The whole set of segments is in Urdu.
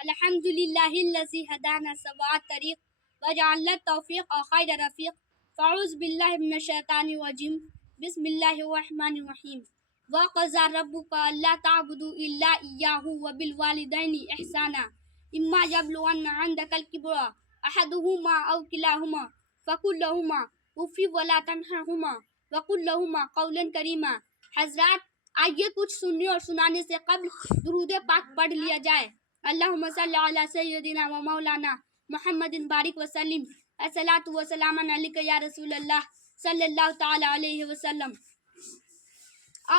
الحمد لله الذي هدانا سواء الطريق وجعلنا التوفيق خير رفيق فاعوذ بالله من الشيطان الرجيم بسم الله الرحمن الرحيم وقضى ربك ألا تعبدوا إلا إياه وبالوالدين إحسانا إما يبلغن عندك الكبر أحدهما أو كلاهما فقل لهما أف ولا تنهرهما وقل لهما قولا كريما. حضرات آئیے کچھ سننے اور سنانے سے قبل درود پاک پڑھ لیا جائے. اللہم صلی علی سیدنا و مولانا محمد بارک وسلم الصلاۃ والسلام علیک یا رسول اللہ صلی اللہ تعالی علیہ وسلم.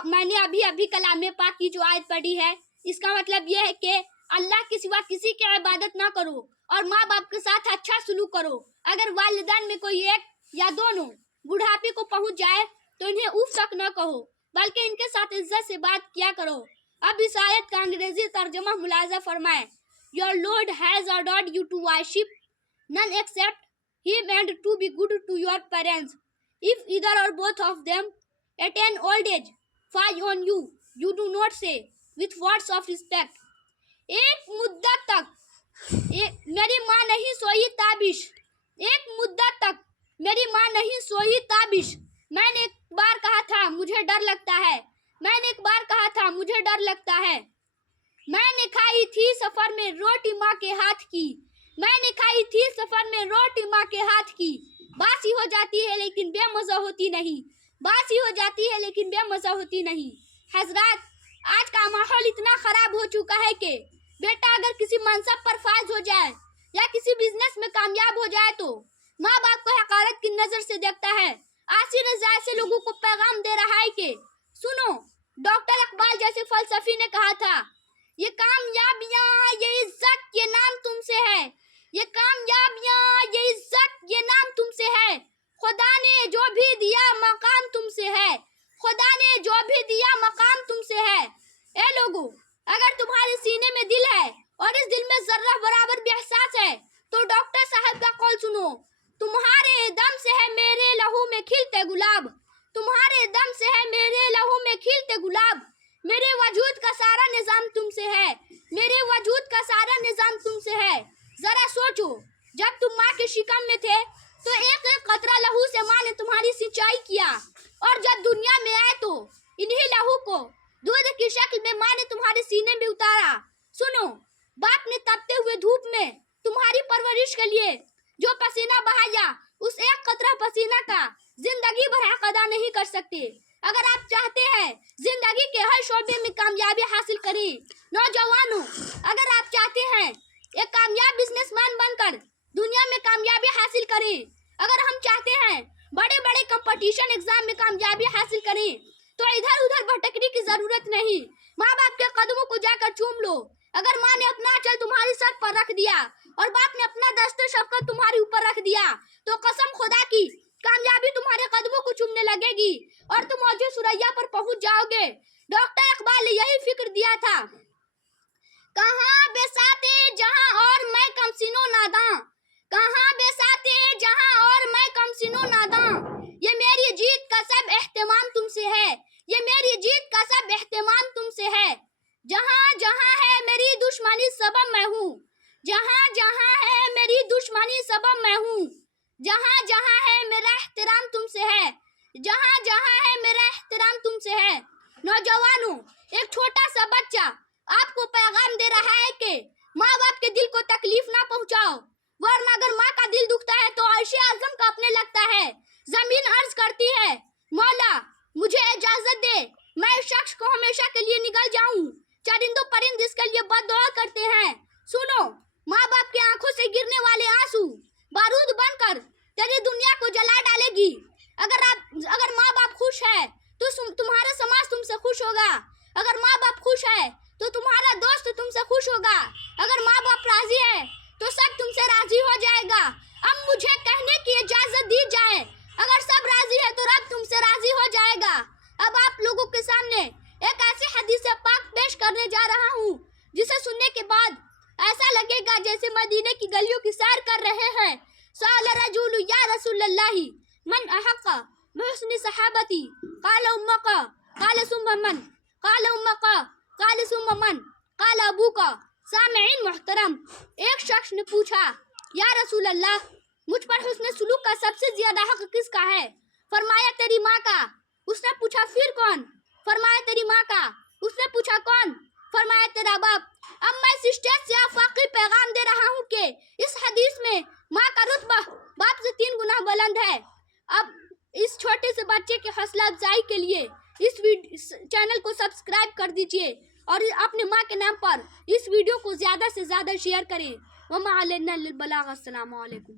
میں نے ابھی کلام پاک کی جو آیت پڑھی ہے اس کا مطلب یہ ہے کہ اللہ کے سوا کسی کی عبادت نہ کرو اور ماں باپ کے ساتھ اچھا سلوک کرو. اگر والدین میں کوئی ایک یا دونوں بڑھاپے کو پہنچ جائے تو انہیں اوف تک نہ کہو بلکہ ان کے ساتھ عزت سے بات کیا کرو. اب اس آیت کا انگریزی ترجمہ ملاحظہ فرمائیں. Your Lord has ordered you to worship none except Him and to be good to your parents. If either or both of them attain old age, fall on you, you do not say with words of respect. ایک مدت تک میری ماں نہیں سوئی تابش. ایک مدت تک میری ماں نہیں سوئی تابش. میں نے ایک بار کہا تھا مجھے ڈر لگتا ہے. میں نے ایک بار کہا تھا مجھے ڈر لگتا ہے. میں نے کھائی تھی سفر میں روٹی ماں کے ہاتھ کی. میں نے کھائی تھی سفر میں روٹی ماں کے ہاتھ کی. باسی ہو جاتی ہے لیکن بے مزہ ہوتی نہیں. باسی ہو جاتی ہے لیکن بے مزہ ہوتی نہیں. حضرات آج کا ماحول اتنا خراب ہو چکا ہے کہ بیٹا اگر کسی منصب پر فائز ہو جائے یا کسی بزنس میں کامیاب ہو جائے تو ماں باپ کو حقارت کی نظر سے دیکھتا ہے. آصر رضا ایسے لوگوں کو پیغام دے رہا ہے کہ سنو، ڈاکٹر اقبال جیسے فلسفی نے کہا تھا یہ کامیابیاں یہ عزت یہ نام تم سے ہے. یہ کامیابیاں یہ عزت یہ نام تم سے ہے. خدا نے جو بھی دیا مقام تم سے ہے. خدا نے جو بھی دیا مقام تم سے ہے. اے لوگو، اگر تمہارے سینے میں دل ہے اور اس دل میں ذرہ برابر بھی احساس ہے تو ڈاکٹر صاحب کا قول سنو. تمہارے دم سے ہے میرے لہو میں کھلتے گلاب. تمہارے دم سے ہے میرے لہو میں کھلتے گلاب. میرے وجود کا سارا نظام تم سے ہے. میرے وجود کا سارا نظام تم سے ہے. ذرا سوچو، جب تم ماں کے شکم میں تھے تو ایک ایک قطرہ لہو سے ماں نے تمہاری سینچائی کیا اور جب دنیا میں آئے تو انہی لہو کو دودھ کی شکل میں ماں نے تمہارے سینے میں اتارا. سنو، باپ نے تپتے ہوئے دھوپ میں تمہاری پرورش کے لیے جو پسینہ بہایا اس ایک قطرہ پسینہ کا زندگی بھر حق ادا نہیں کر سکتے. اگر آپ چاہتے ہیں زندگی کے ہر شعبے میں کامیابی حاصل کریں، نوجوانوں اگر آپ چاہتے ہیں ایک کامیاب بزنس مین بن کر دنیا میں کامیابی حاصل کریں، اگر ہم چاہتے ہیں بڑے بڑے کمپٹیشن ایگزام میں کامیابی حاصل کریں تو ادھر ادھر بھٹکنے کی ضرورت نہیں. ماں باپ کے قدموں کو جا کر چوم لو. اگر ماں نے اپنا آنچل تمہاری سر پر رکھ دیا اور باپ نے اپنا دست شفقت تمہاری اوپر رکھ دیا تو قسم خدا کی کامیابی تمہارے قدموں کو چومنے لگے گی اور تم اوج ثریا پر پہنچ جاؤ گے. ڈاکٹر اقبال نے یہی فکر دیا تھا. کہاں بساتے جہاں اور میں کم سنو ناداں. کہاں بساتے جہاں اور میں کم سنو ناداں. یہ میری جیت کا سب اہتمام تم سے ہے. یہ میری جیت کا سب اہتمام تم سے ہے. جہاں جہاں ہے میری دشمنی سبب میں ہوں. جہاں جہاں ہے میری دشمنی سبب میں ہوں. جہاں جہاں ہے میرا احترام تم سے ہے. جہاں جہاں ہے میرا احترام تم سے ہے. نوجوانوں، ایک چھوٹا سا بچہ آپ کو پیغام دے رہا ہے کہ ماں باپ کے دل کو تکلیف نہ پہنچاؤ، ورنہ اگر ماں کا دل دکھتا ہے تو عرش اعظم کا اپنے لگتا ہے. زمین عرض کرتی ہے مولا مجھے اجازت دے میں اس شخص کو ہمیشہ کے لیے نگل جاؤں. چرندوں پرند اس کے لیے بد دعا کرتے ہیں. سنو، ماں باپ کی آنکھوں سے گرنے والے آنسو بارود بن کر تیری دنیا کو جلا ڈالے گی. اگر ماں باپ خوش ہے تو تمہارا سماج تم سے خوش ہوگا. اگر ماں باپ خوش ہے تو تمہارا دوست تم سے خوش ہوگا. اگر ماں باپ راضی ہے تو سب تم سے راضی ہو جائے گا. اب مجھے کہنے کی اجازت دی جائے، اگر سب راضی ہے تو رب تم سے راضی ہو جائے گا. اب آپ لوگوں کے سامنے ایک ایسی حدیث پاک پیش کرنے جا رہا ہوں جسے سننے کے بعد ایسا لگے گا جیسے مدینے کی گلیوں کی سیر کر رہے ہیں. سأل رجل یا رسول اللہ من احق بحسن صحابتی قال امک قال ثم من قال امک قال ثم من قال ابوک سامعین محترم، ایک شخص نے پوچھا یا رسول اللہ مجھ پر حسن سلوک کا سب سے زیادہ حق کس کا ہے؟ فرمایا تیری ماں کا۔ اس نے پوچھا پھر کون؟ فرمایا تیری ماں کا۔ اس نے پوچھا کون؟ فرمایا تیرا باپ۔ اب میں اس اسٹیج سے آفاقی پیغام دے رہا ہوں کہ اس حدیث میں ماں کا رتبہ باپ سے 3 گنا بلند ہے۔ اب اس چھوٹے سے بچے کی حوصلہ افزائی کے لیے اس چینل کو سبسکرائب کر دیجئے اور اپنے ماں کے نام پر اس ویڈیو کو زیادہ سے زیادہ شیئر کریں۔ وما علینا الا البلاغ۔ السلام علیکم۔